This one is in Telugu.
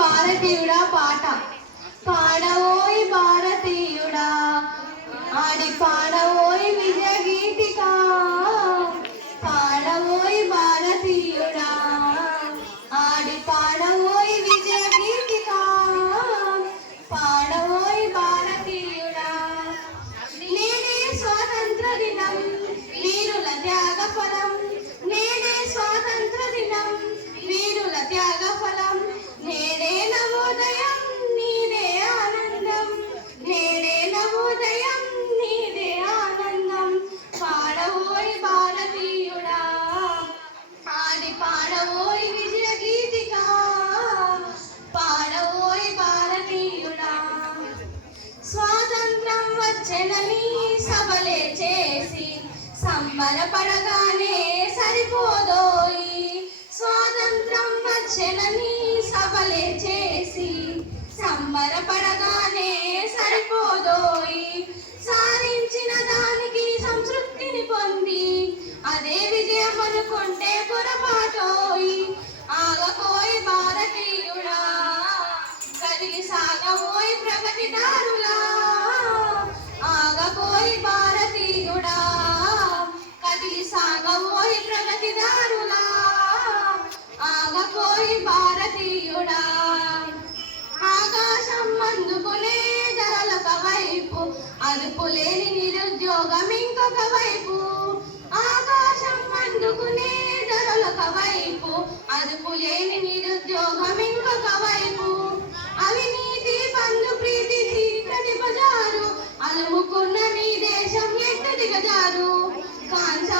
భారతీయుడా పాట పాడవోయ్ భారతీయుడా ఆడి పాడవోయ్ విజయ గీతిక పాడవోయ్ భారతీయుడా ఆడి పాడవోయ్ విజయ గీతిక పాడవోయ్ భారతీయుడా నేడే స్వాతంత్ర దినం వీరుల త్యాగ ఫలం నేడే స్వాతంత్ర దినం వీరుల త్యాగ ఫలం నేడే నవోదయం నీదే ఆనందం నేడే నవోదయం నీదే ఆనందం పాడవోయ్ భారతీయుడా ఆడి పాడవోయ్ విజయ గీతిక పాడవోయ్ భారతీయుడా స్వాతంత్రం వచ్చెనని సభలే చేసి సంబరపడగానే సరిపోదోయి స్వాతంత్రం వచ్చెనని సభలే చేసి సంబరపడగానే సరిపోదోయి సాధించిన దానికి సంతృప్తిని పొంది అదే విజయం అనుకుంటే పొరపాటోయి ఆగకోయ్ భారతీయుడా కదిలి సాగవోయ్ ప్రగతిదారులా ఆగకోయ్ భారతీయుడా కదిలి సాగవోయ్ ప్రగతిదారులా ఆగకోయ్ భారతీయుడా ఆకాశం అందుకునే ధరలొక వైపు అదుపులేని నిరుద్యోగం ఇంకొక వైపు ఆకాశం అందుకునే ధరలొక వైపు అదుపులేని నిరుద్యోగం ఇంకొక వైపు అవినీతి పన్ను ప్రీతి చీకటి బజారు అలుముకున్న నీ దేశం ఎట్టు దిగజారు కాంచ